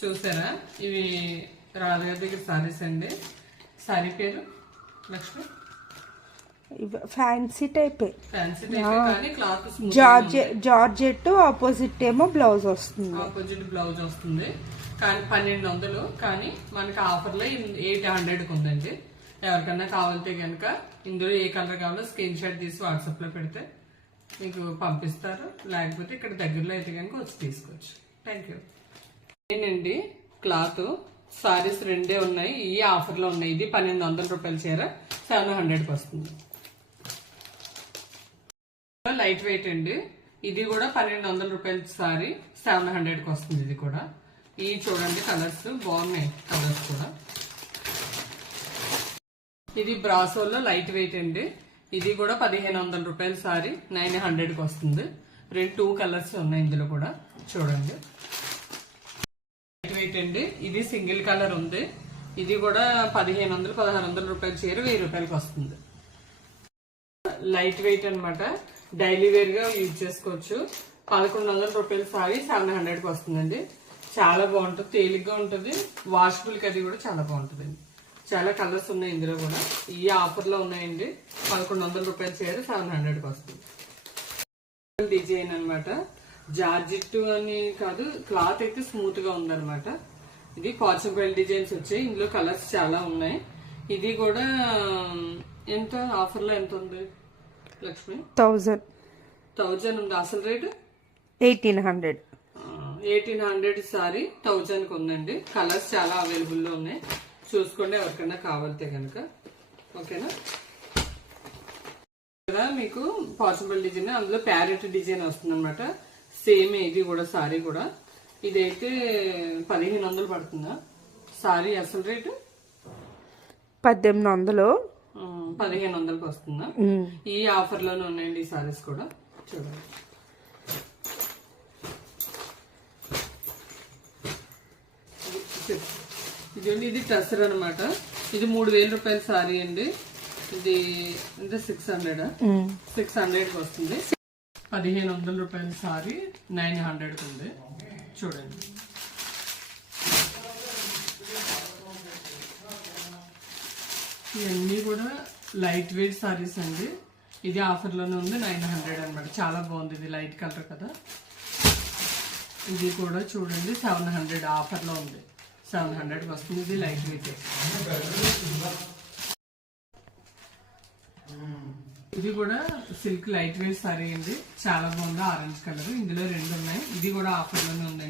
చూసారా, ఇవి రాధగారి దగ్గర సారీస్ అండి. సారీ పేరు లక్ష్మి, ఫ్యాన్సీ టైపే. ఫ్యాన్సీ టైప్ కానీ క్లాత్ జార్జెట్ ఆపోజిట్ ఏమో బ్లౌజ్ వస్తుంది. ఆపోజిట్ బ్లౌజ్ వస్తుంది కానీ 1200. కానీ మనకి ఆఫర్లో 800కి ఉందండి. ఎవరికన్నా కావాలంటే కనుక ఇందులో ఏ కలర్ కావాలో స్క్రీన్ షాట్ తీసి వాట్సాప్ లో పెడితే మీకు పంపిస్తారు. లేకపోతే ఇక్కడ దగ్గరలో అయితే కనుక వచ్చి తీసుకోవచ్చు. Thank you. నేనండి క్లాత్ సారీస్ రెండే ఉన్నాయి. ఈ ఆఫర్ లో ఉన్నాయి. ఇది 1200 రూపాయల చీర 700కి వస్తుంది. లైట్ వెయిట్ అండి. ఇది కూడా 1200 రూపాయల సారీ 700కి వస్తుంది. ఇది కూడా ఈ చూడండి కలర్స్ బాగున్నాయి. కలర్స్ కూడా ఇది బ్రాసోలో లైట్ వెయిట్ అండి. ఇది కూడా 1500 రూపాయల సారీ 900కి వస్తుంది. 2 కలర్స్ ఉన్నాయి ఇందులో కూడా చూడండి. లైట్ వెయిట్ అండి. ఇది సింగిల్ కలర్ ఉంది. ఇది కూడా 1500-1600 రూపాయల చీర 1000 రూపాయలకి వస్తుంది. లైట్ వెయిట్ అనమాట. డైలీ వేర్ గా యూజ్ చేసుకోవచ్చు. 1100 రూపాయల సారీ 700కి వస్తుందండి. చాలా బాగుంటుంది, తేలిగ్గా ఉంటుంది. వాషబుల్ కి అది కూడా చాలా బాగుంటుందండి. చాలా కలర్స్ ఉన్నాయి ఇందులో కూడా. ఈ ఆఫర్ లో ఉన్నాయండి. 1100 రూపాయల చీర 700కి వస్తుంది. డిజైన్ అనమాట. జార్జిట్ అని కాదు, క్లాత్ అయితే స్మూత్ గా ఉందన్నమాట. ఇది పోచంపల్లి డిజైన్స్ వచ్చాయి. ఇందులో కలర్స్ చాలా ఉన్నాయి. ఇది కూడా ఎంత ఆఫర్ లో ఎంత ఉంది లక్ష్మి? 1000 ఉంది. అసలు రేటు 1800. 1800 సారీ 1000కి ఉందండి. కలర్స్ చాలా అవైలబుల్ లో ఉన్నాయి. చూసుకోండి ఎవరికైనా కావాలితే కనుక. ఓకేనా? మీకు పాసిబుల్ డిజైన్, అందులో ప్యారెట్ డిజైన్ వస్తుంది అనమాట. సేమ్ ఇది కూడా సారీ కూడా. ఇదైతే 1500 పడుతుందా సారీ? అసలు రేటు 1800. 1500కి వస్తుందా? ఈ ఆఫర్ లోనే ఉన్నాయండి ఈ సారీస్ కూడా. చూడండి. ఇది టసర్ అనమాట. ఇది 3000 రూపాయల సారీ అండి. ఇది ఎంత 600కి వస్తుంది. 1500 రూపాయల సారీ 900కి ఉంది. చూడండి. ఇవన్నీ కూడా లైట్ వెయిట్ సారీస్ అండి. ఇది ఆఫర్ లోనే ఉంది. 900 అనమాట. చాలా బాగుంది. ఇది లైట్ కలర్ కదా. ఇది కూడా చూడండి 700 ఆఫర్ లో ఉంది. 700కి వస్తుంది. ఇది లైట్ వెయిట్. ఇది కూడా సిల్క్ లైట్ వెయిట్ సారీ అండి. చాలా బాగుంది. Orange colour. ఇందులో 2 ఉన్నాయి. ఇది కూడా ఆఫర్ లోనే ఉందండి.